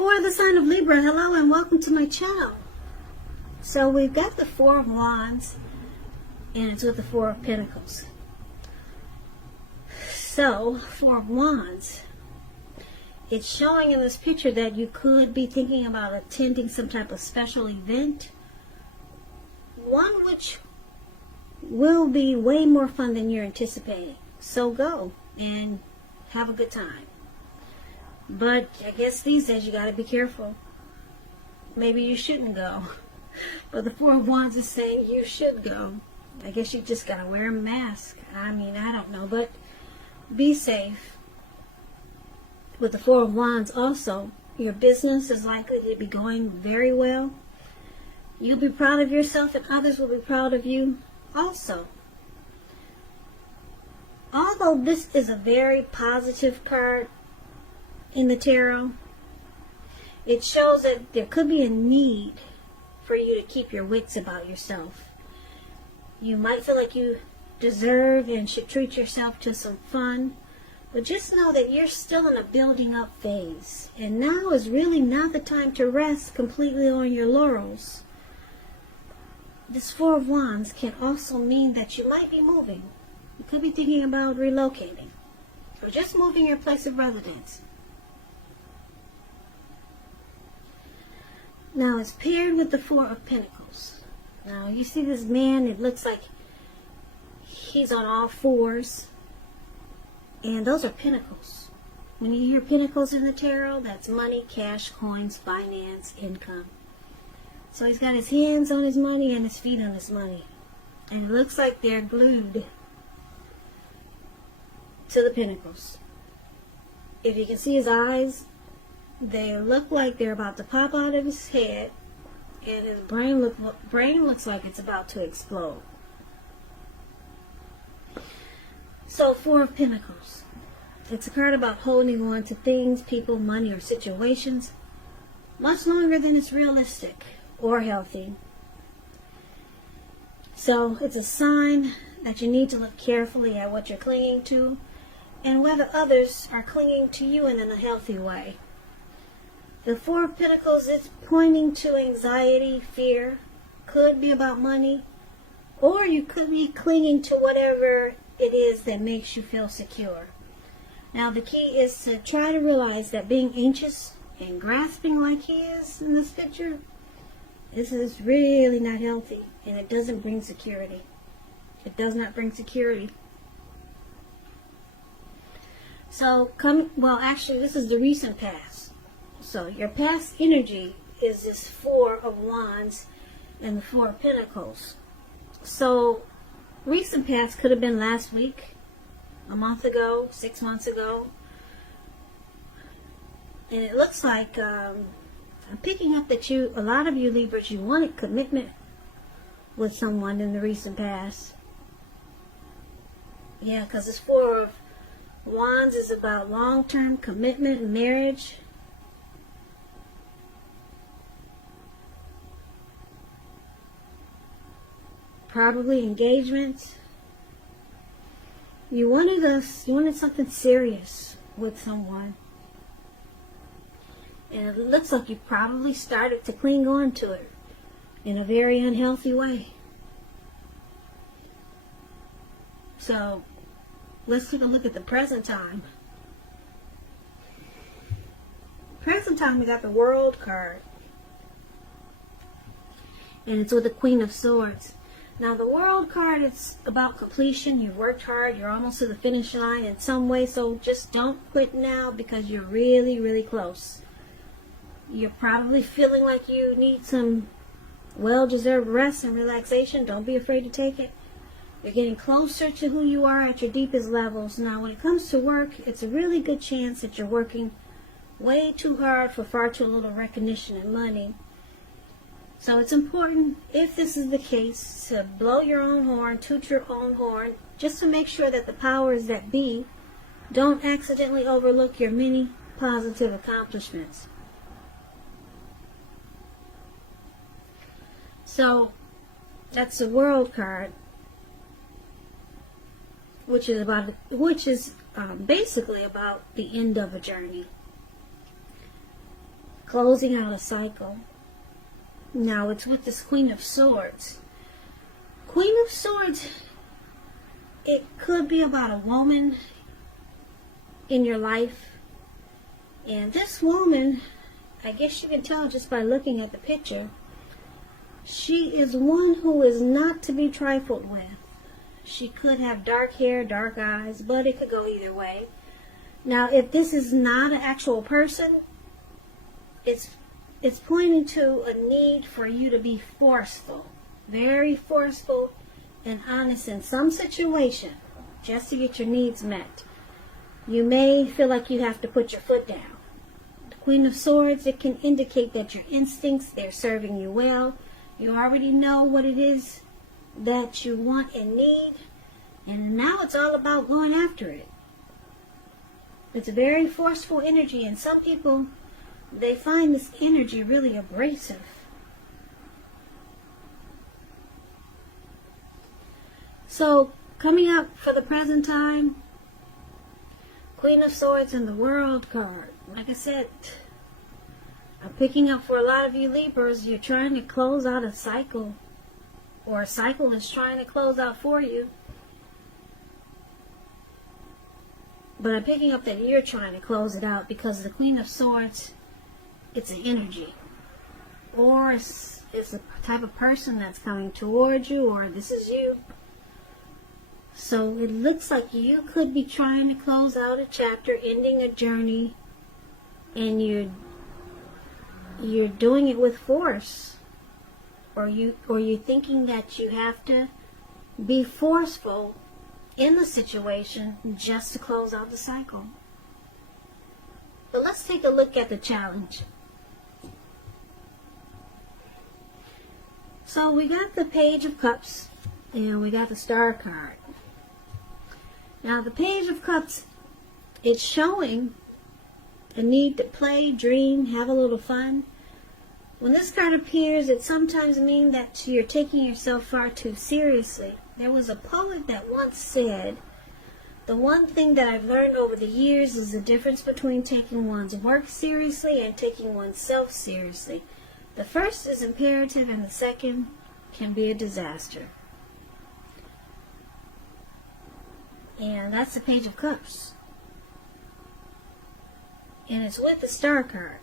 For the sign of Libra, hello and welcome to my channel. So we've got the Four of Wands, and it's with the Four of Pentacles. So, Four of Wands, it's showing in this picture that you could be thinking about attending some type of special event, one which will be way more fun than you're anticipating. So go and have a good time. But I guess these days you got to be careful. Maybe you shouldn't go. But the Four of Wands is saying you should go. I guess you just got to wear a mask. I mean, I don't know. But be safe. With the Four of Wands also, your business is likely to be going very well. You'll be proud of yourself and others will be proud of you also. Although this is a very positive card in the tarot, it shows that there could be a need for you to keep your wits about yourself. You might feel like you deserve and should treat yourself to some fun, but just know that you're still in a building up phase, and now is really not the time to rest completely on your laurels. This Four of Wands can also mean that you might be moving. You could be thinking about relocating or just moving your place of residence. Now it's paired with the Four of Pentacles. Now you see this man, it looks like he's on all fours. And those are pentacles. When you hear pentacles in the tarot, that's money, cash, coins, finance, income. So he's got his hands on his money and his feet on his money. And it looks like they're glued to the pentacles. If you can see his eyes, they look like they're about to pop out of his head. And his brain looks like it's about to explode. So, Four of Pentacles. It's a card about holding on to things, people, money, or situations much longer than it's realistic or healthy. So, it's a sign that you need to look carefully at what you're clinging to and whether others are clinging to you in a healthy way. The Four of Pentacles is pointing to anxiety, fear, could be about money, or you could be clinging to whatever it is that makes you feel secure. Now the key is to try to realize that being anxious and grasping like he is in this picture, this is really not healthy, and it doesn't bring security. It does not bring security. So actually this is the recent past. So your past energy is this Four of Wands and the Four of Pentacles. So recent past could have been last week, a month ago, 6 months ago. And it looks like I'm picking up that a lot of you Libras, you wanted commitment with someone in the recent past. Yeah, because this Four of Wands is about long-term commitment and marriage. Probably engagement. You wanted something serious with someone. And it looks like you probably started to cling on to it in a very unhealthy way. So, let's take a look at the present time. Present time, we got the World card. And it's with the Queen of Swords. Now the World card, it's about completion. You've worked hard. You're almost to the finish line in some way. So just don't quit now because you're really, really close. You're probably feeling like you need some well-deserved rest and relaxation. Don't be afraid to take it. You're getting closer to who you are at your deepest levels. Now when it comes to work, it's a really good chance that you're working way too hard for far too little recognition and money. So it's important, if this is the case, to blow your own horn, toot your own horn, just to make sure that the powers that be don't accidentally overlook your many positive accomplishments. So that's the World card, which is basically about the end of a journey. closing out a cycle. Now it's with this Queen of Swords. Queen of Swords, it could be about a woman in your life. And this woman, I guess you can tell just by looking at the picture, she is one who is not to be trifled with. She could have dark hair, dark eyes, but it could go either way. Now, if this is not an actual person, it's pointing to a need for you to be forceful, very forceful and honest in some situation just to get your needs met. You may feel like you have to put your foot down. The Queen of Swords, it can indicate that your instincts, they're serving you well. You already know what it is that you want and need, and now it's all about going after it. It's a very forceful energy, and some people, they find this energy really abrasive. So, coming up for the present time, Queen of Swords and the World card. Like I said, I'm picking up for a lot of you Libras, you're trying to close out a cycle, or a cycle is trying to close out for you. But I'm picking up that you're trying to close it out, because the Queen of Swords, it's an energy. Or it's a type of person that's coming towards you, or this is you. So it looks like you could be trying to close out a chapter, ending a journey, and you're doing it with force. Or you're thinking that you have to be forceful in the situation just to close out the cycle. But let's take a look at the challenge. So we got the Page of Cups and we got the Star card. Now the Page of Cups, it's showing a need to play, dream, have a little fun. When this card appears, it sometimes means that you're taking yourself far too seriously. There was a poet that once said, the one thing that I've learned over the years is the difference between taking one's work seriously and taking oneself seriously. The first is imperative and the second can be a disaster. And that's the Page of Cups. And it's with the Star card.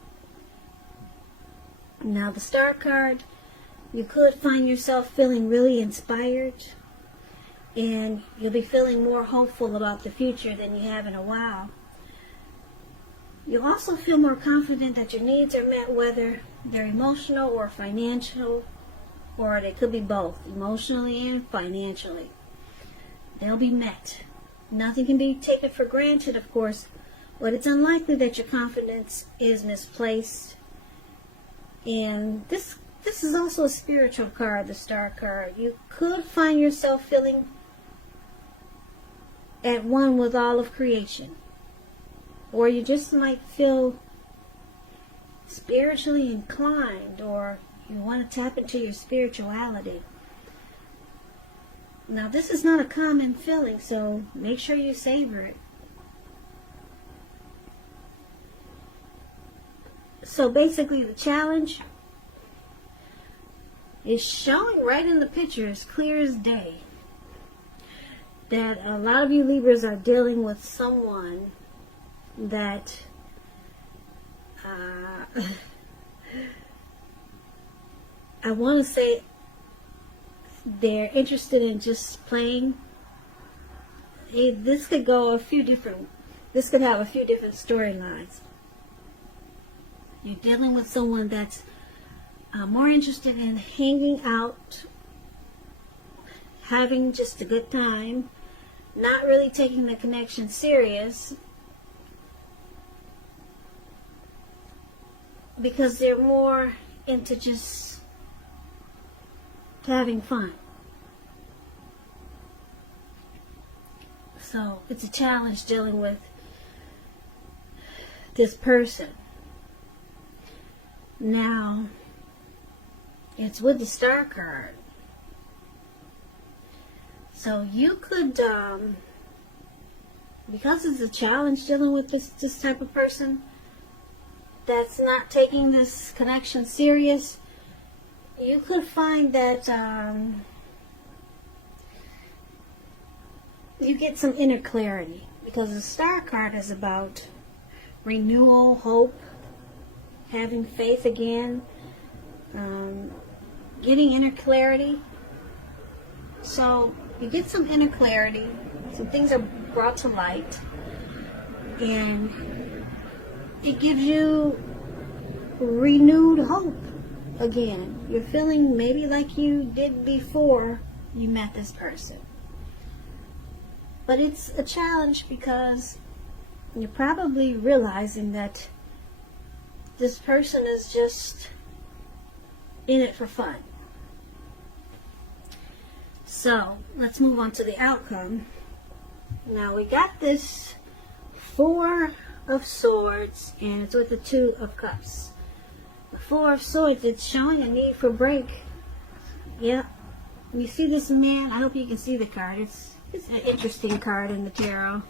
Now the Star card, you could find yourself feeling really inspired, and you'll be feeling more hopeful about the future than you have in a while. You'll also feel more confident that your needs are met, whether they're emotional or financial, or they could be both, emotionally and financially. They'll be met. Nothing can be taken for granted, of course, but it's unlikely that your confidence is misplaced. And this is also a spiritual card, the Star card. You could find yourself feeling at one with all of creation. Or you just might feel spiritually inclined, or you want to tap into your spirituality. Now this is not a common feeling, so make sure you savor it. So basically the challenge is showing right in the picture as clear as day that a lot of you Libras are dealing with someone that I want to say they're interested in just playing. This could have a few different storylines. You're dealing with someone that's more interested in hanging out, having just a good time, not really taking the connection serious, because they're more into just having fun. So it's a challenge dealing with this person. Now, it's with the Star card. So you could, because it's a challenge dealing with this type of person, that's not taking this connection serious, you could find that you get some inner clarity, because the Star card is about renewal, hope, having faith again, getting inner clarity. So you get some inner clarity, some things are brought to light, and it gives you renewed hope again. You're feeling maybe like you did before you met this person. But it's a challenge because you're probably realizing that this person is just in it for fun. So let's move on to the outcome. Now we got this Four of Swords, and it's with the Two of Cups. The Four of Swords, it's showing a need for a break. Yeah. You see this man, I hope you can see the card. It's an interesting card in the tarot.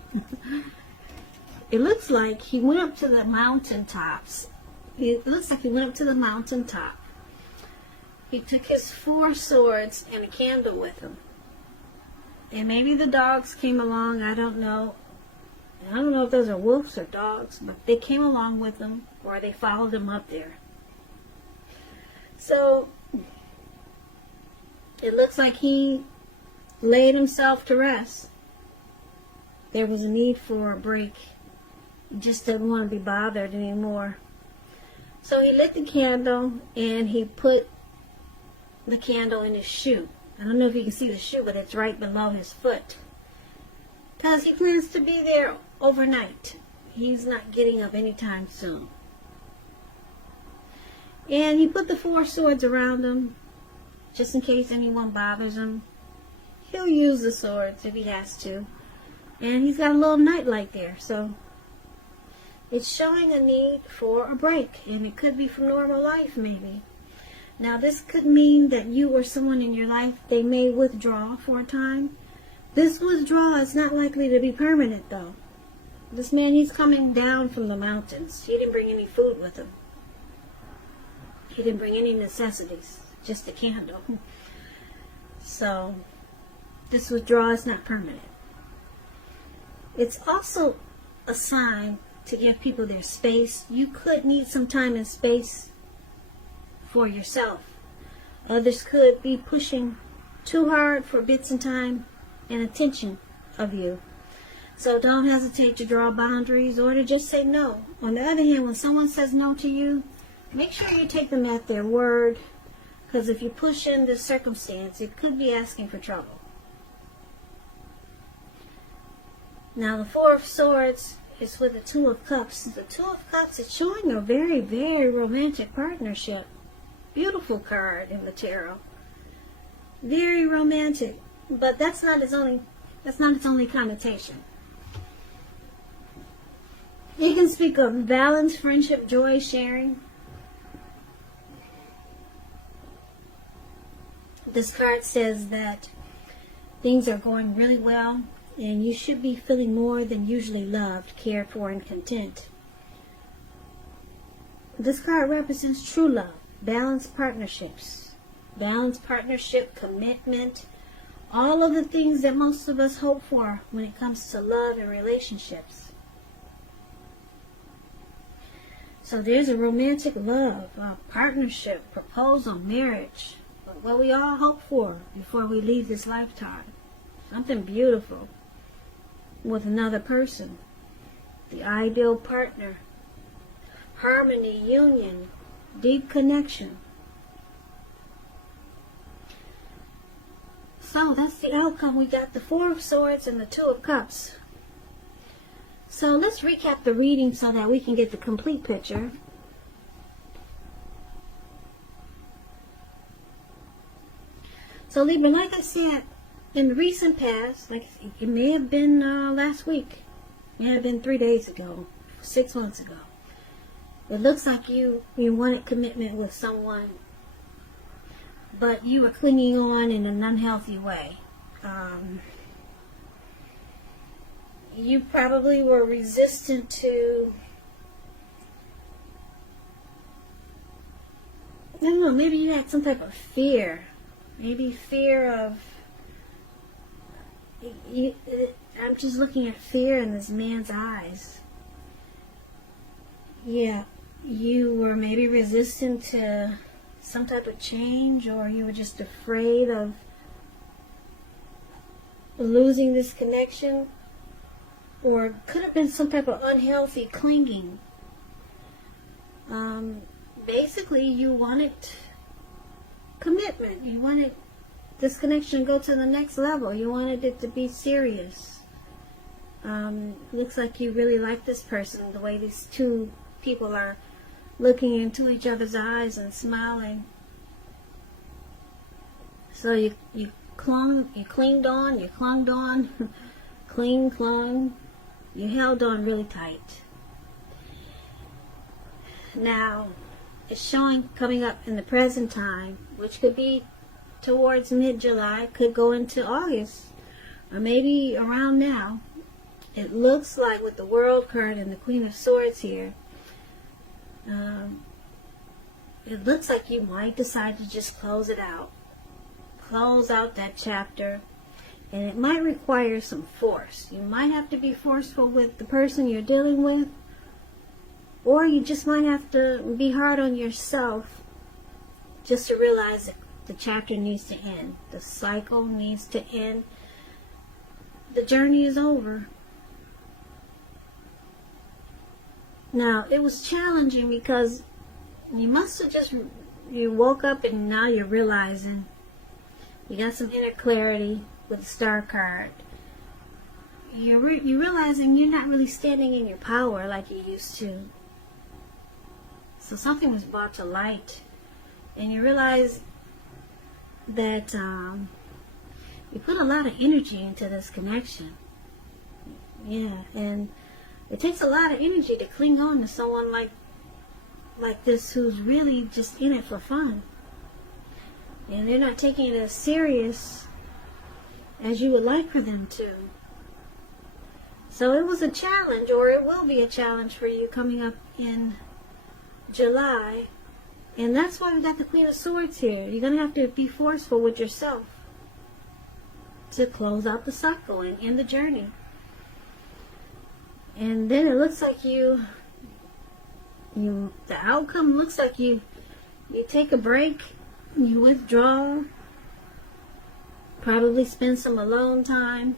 It looks like he went up to the mountaintops. It looks like he went up to the mountaintop. He took his Four Swords and a candle with him. And maybe the dogs came along, I don't know. I don't know if those are wolves or dogs, but they came along with him, or they followed him up there. So it looks like he laid himself to rest. There was a need for a break. He just didn't want to be bothered anymore. So he lit the candle and he put the candle in his shoe. I don't know if you can see the shoe, but it's right below his foot. Because he plans to be there overnight. He's not getting up anytime soon. And he put the Four Swords around him, just in case anyone bothers him. He'll use the swords if he has to. And he's got a little nightlight there, so it's showing a need for a break. And it could be from normal life, maybe. Now, this could mean that you or someone in your life, they may withdraw for a time. This withdrawal is not likely to be permanent, though. This man, he's coming down from the mountains. He didn't bring any food with him. He didn't bring any necessities, just a candle. So, this withdrawal is not permanent. It's also a sign to give people their space. You could need some time and space for yourself. Others could be pushing too hard for bits and time and attention of you. So don't hesitate to draw boundaries or to just say no. On the other hand, when someone says no to you, make sure you take them at their word, because if you push in this circumstance, it could be asking for trouble. Now the Four of Swords is with the Two of Cups. The Two of Cups is showing a very, very romantic partnership. Beautiful card in the tarot. Very romantic. But that's not its only connotation. It can speak of balance, friendship, joy, sharing. This card says that things are going really well, and you should be feeling more than usually loved, cared for, and content. This card represents true love, balanced partnerships, balanced partnership, commitment, all of the things that most of us hope for when it comes to love and relationships. So there's a romantic love, a partnership, proposal, marriage, what we all hope for before we leave this lifetime. Something beautiful with another person. The ideal partner. Harmony, union, deep connection. So that's the outcome. We got the Four of Swords and the Two of Cups. So let's recap the reading so that we can get the complete picture. So Libra, like I said, in the recent past, like it may have been last week, it may have been 3 days ago, 6 months ago. It looks like you wanted commitment with someone, but you were clinging on in an unhealthy way. You probably were resistant to don't know, maybe you had some type of fear. Maybe fear of, I'm just looking at fear in this man's eyes. Yeah, you were maybe resistant to some type of change, or you were just afraid of losing this connection, or could have been some type of unhealthy clinging. Basically, you wanted commitment. You wanted this connection to go to the next level. You wanted it to be serious. Looks like you really like this person, the way these two people are looking into each other's eyes and smiling. So you clung on, clung, you held on really tight. Now, it's showing coming up in the present time, which could be towards mid-July, could go into August, or maybe around now. It looks like with the World card and the Queen of Swords here, it looks like you might decide to just close it out. Close out that chapter. And it might require some force. You might have to be forceful with the person you're dealing with. Or you just might have to be hard on yourself just to realize that the chapter needs to end. The cycle needs to end. The journey is over. Now, it was challenging because you must have just, you woke up and now you're realizing you got some inner clarity with the Star card. You're realizing you're not really standing in your power like you used to. So something was brought to light. And you realize that you put a lot of energy into this connection. Yeah, and it takes a lot of energy to cling on to someone like this who's really just in it for fun. And they're not taking it as serious as you would like for them to. So it was a challenge, or it will be a challenge for you coming up in July. And that's why we got the Queen of Swords here. You're going to have to be forceful with yourself to close out the cycle and end the journey. And then it looks like the outcome looks like you take a break, you withdraw, probably spend some alone time.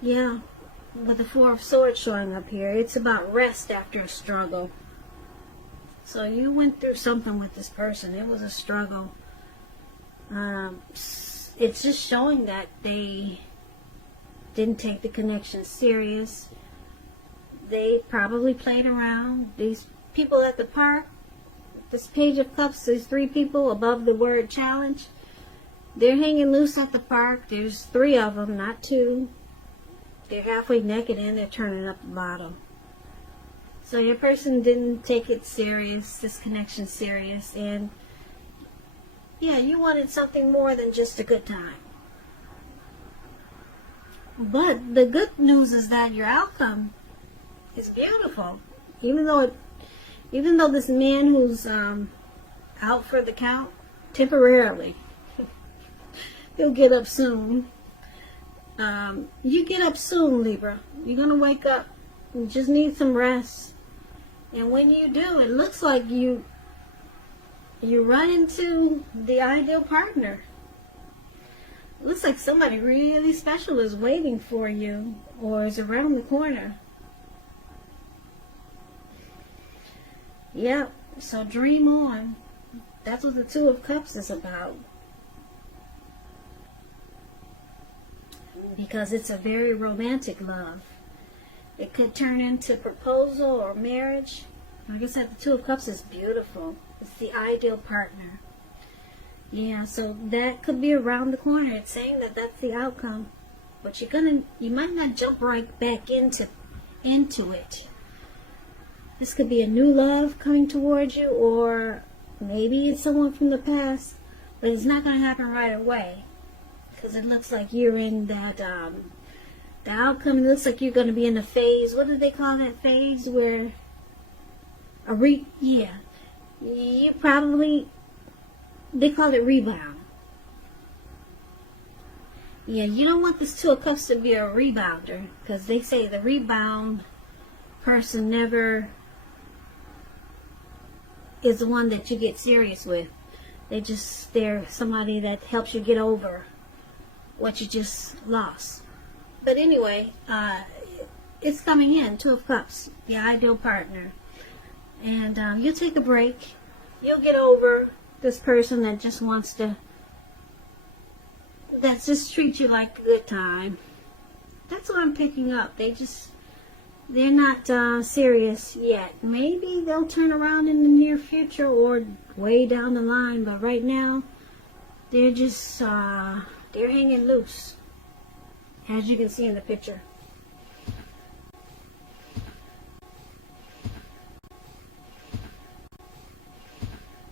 Yeah, with the Four of Swords showing up here, it's about rest after a struggle. So you went through something with this person. It was a struggle. It's just showing that they didn't take the connection serious. They probably played around. These people at the park, this Page of Cups, there's 3 people above the word challenge. They're hanging loose at the park. There's 3 of them, not 2. They're halfway naked and they're turning up the bottle. So your person didn't take it serious, this connection serious, and yeah, you wanted something more than just a good time. But the good news is that your outcome is beautiful. Even though this man who's out for the count temporarily, he'll get up soon. You get up soon, Libra. You're gonna wake up. You just need some rest. And when you do, it looks like you run into the ideal partner. It looks like somebody really special is waiting for you or is around the corner. Yeah, so dream on. That's what the Two of Cups is about. Because it's a very romantic love. It could turn into proposal or marriage. Like I said, the Two of Cups is beautiful. It's the ideal partner. Yeah, so that could be around the corner. It's saying that that's the outcome. But you might not jump right back into it. This could be a new love coming towards you, or maybe it's someone from the past, but it's not going to happen right away. Because it looks like you're in that, the outcome, it looks like you're going to be in a phase, what do they call that phase where Yeah. You probably, they call it rebound. Yeah, you don't want this Two of Cups to be a rebounder, because they say the rebound person never is the one that you get serious with. They're somebody that helps you get over what you just lost. But anyway, it's coming in, Two of Cups, the ideal partner. And you'll take a break. You'll get over this person that just wants to, that just treats you like a good time. That's what I'm picking up. They're not serious yet. Maybe they'll turn around in the near future or way down the line. But right now, they're just, they're hanging loose, as you can see in the picture.